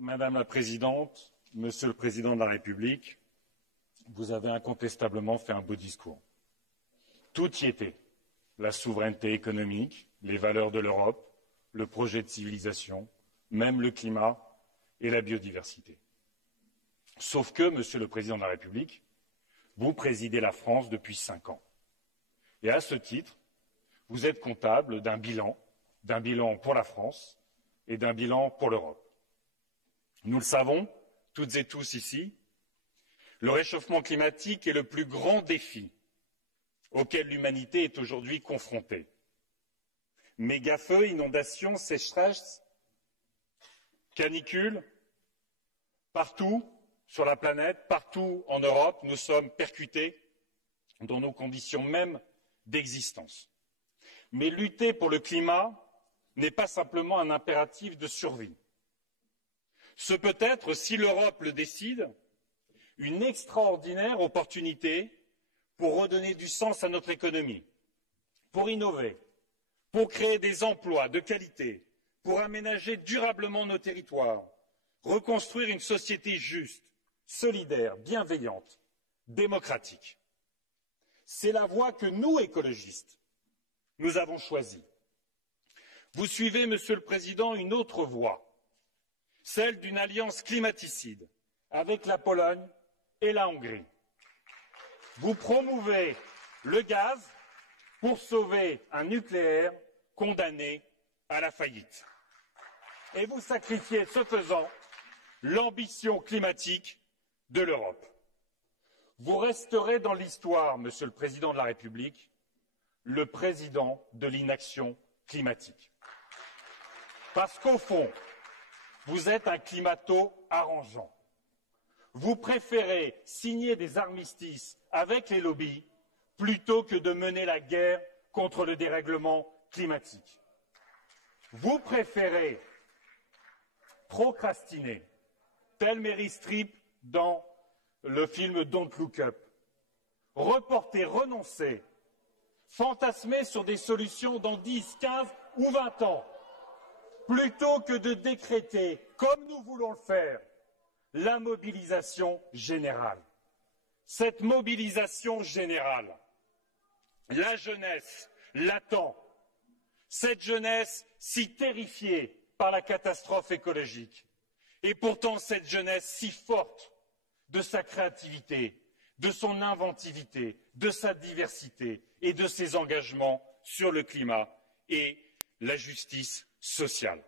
Madame la Présidente, Monsieur le Président de la République, vous avez incontestablement fait un beau discours. Tout y était. La souveraineté économique, les valeurs de l'Europe, le projet de civilisation, même le climat et la biodiversité. Sauf que, Monsieur le Président de la République, vous présidez la France depuis 5 ans. Et à ce titre, vous êtes comptable d'un bilan pour la France et d'un bilan pour l'Europe. Nous le savons, toutes et tous ici, le réchauffement climatique est le plus grand défi auquel l'humanité est aujourd'hui confrontée. Mégafeux, inondations, sécheresses, canicules, partout sur la planète, partout en Europe, nous sommes percutés dans nos conditions mêmes d'existence. Mais lutter pour le climat n'est pas simplement un impératif de survie. Ce peut être, si l'Europe le décide, une extraordinaire opportunité pour redonner du sens à notre économie, pour innover, pour créer des emplois de qualité, pour aménager durablement nos territoires, reconstruire une société juste, solidaire, bienveillante, démocratique. C'est la voie que nous, écologistes, nous avons choisie. Vous suivez, Monsieur le Président, une autre voie, celle d'une alliance climaticide avec la Pologne et la Hongrie. Vous promouvez le gaz pour sauver un nucléaire condamné à la faillite. Et vous sacrifiez, ce faisant, l'ambition climatique de l'Europe. Vous resterez dans l'histoire, Monsieur le Président de la République, le président de l'inaction climatique. Parce qu'au fond, vous êtes un climato-arrangeant. Vous préférez signer des armistices avec les lobbies plutôt que de mener la guerre contre le dérèglement climatique. Vous préférez procrastiner, tel Meryl Streep dans le film Don't Look Up, reporter, renoncer, fantasmer sur des solutions dans 10, 15 ou 20 ans, plutôt que de décréter, comme nous voulons le faire, la mobilisation générale. Cette mobilisation générale, la jeunesse l'attend. Cette jeunesse si terrifiée par la catastrophe écologique. Et pourtant cette jeunesse si forte de sa créativité, de son inventivité, de sa diversité et de ses engagements sur le climat et la justice sociale.